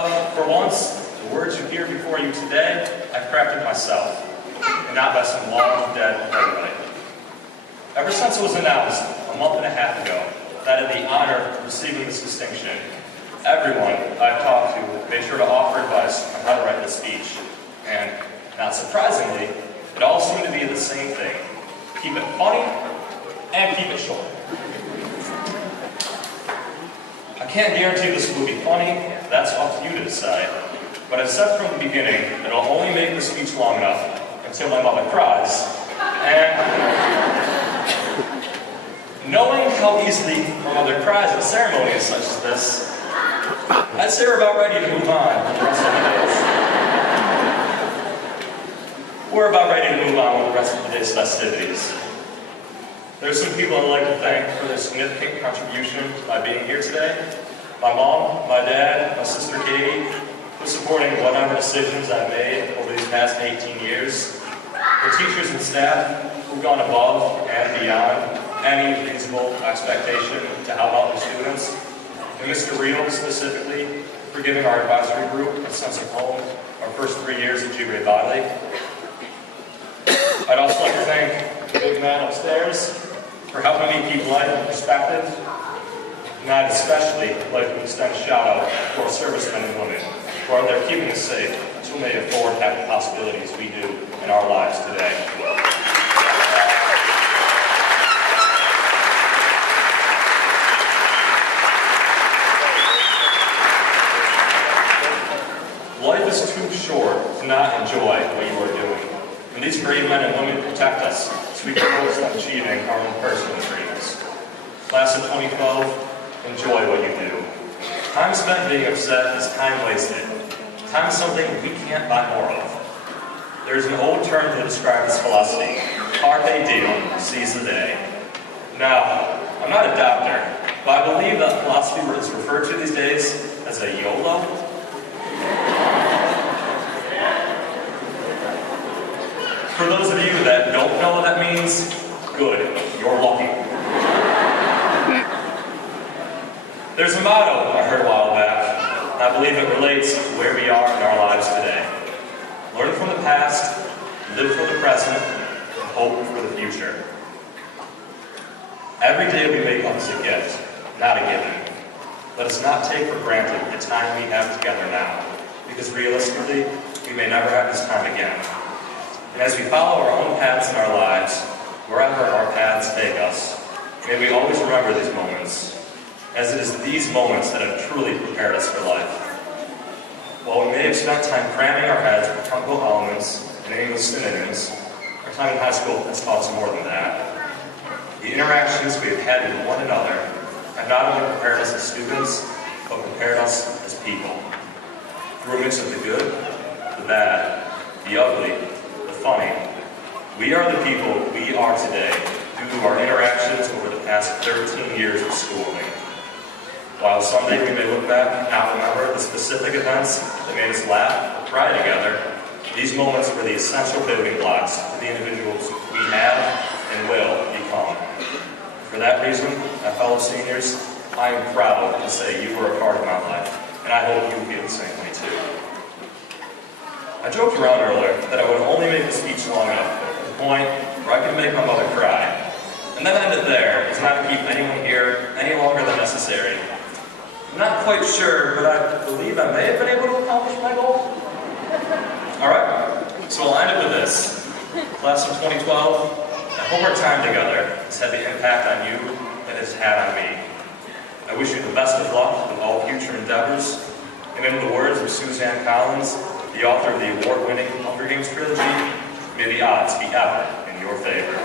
But for once, the words you hear before you today, I've crafted myself, and not by some long dead playwright. Ever since it was announced a month and a half ago that I had the honor of receiving this distinction, everyone I've talked to made sure to offer advice on how to write this speech. And, not surprisingly, it all seemed to be the same thing. Keep it funny, and keep it short. I can't guarantee this will be funny, that's up to you to decide. But I've said from the beginning that I'll only make the speech long enough until my mother cries. And knowing how easily my mother cries at ceremonies such as this, I'd say we're about ready to move on with the rest of the days. We're about ready to move on with the rest of the day's festivities. There's some people I'd like to thank for their significant contribution by being here today. My mom, my dad, my sister Katie, for supporting whatever decisions I've made over these past 18 years. The teachers and staff who've gone above and beyond any reasonable expectation to help out the students. And Mr. Reel specifically for giving our advisory group a sense of home our first 3 years at G-Ray Valley. I'd also like to thank the big man upstairs for helping me keep life in perspective. And I'd especially like to extend a shout out to our servicemen and women who are there keeping us safe until we may afford to have the possibilities we do in our lives today. Life is too short to not enjoy what you are doing. And these brave men and women protect us so we can focus on achieving our own personal dreams. Class of 2012, enjoy what you do. Time spent being upset is time wasted. Time is something we can't buy more of. There's an old term to describe this philosophy: carpe diem, seize the day. Now, I'm not a doctor, but I believe that philosophy is referred to these days as a YOLO. For those of you that don't know what that means, good, you're lucky. There's a motto I heard a while back, and I believe it relates to where we are in our lives today. Learn from the past, live for the present, and hope for the future. Every day we wake up is a gift, not a given. Let us not take for granted the time we have together now, because realistically, we may never have this time again. And as we follow our own paths in our lives, wherever our paths take us, may we always remember these moments, as it is these moments that have truly prepared us for life. While we may have spent time cramming our heads with technical elements and English synonyms, our time in high school has taught us more than that. The interactions we have had with one another have not only prepared us as students, but prepared us as people. Through a mix of the good, the bad, the ugly, funny, we are the people we are today due to our interactions over the past 13 years of schooling. While someday we may look back and not remember the specific events that made us laugh or cry together, these moments were the essential building blocks to the individuals we have and will become. For that reason, my fellow seniors, I am proud to say you were a part of my life, and I hope you feel the same way too. I joked around earlier that I would only make the speech long enough to the point where I could make my mother cry. And then end it there, as not to keep anyone here any longer than necessary. I'm not quite sure, but I believe I may have been able to accomplish my goal. Alright, so I'll end it with this. Class of 2012, I hope our time together has had the impact on you that it's had on me. I wish you the best of luck with all future endeavors, and in the words of Suzanne Collins, the author of the award-winning Hunger Games trilogy, may the odds be ever in your favor.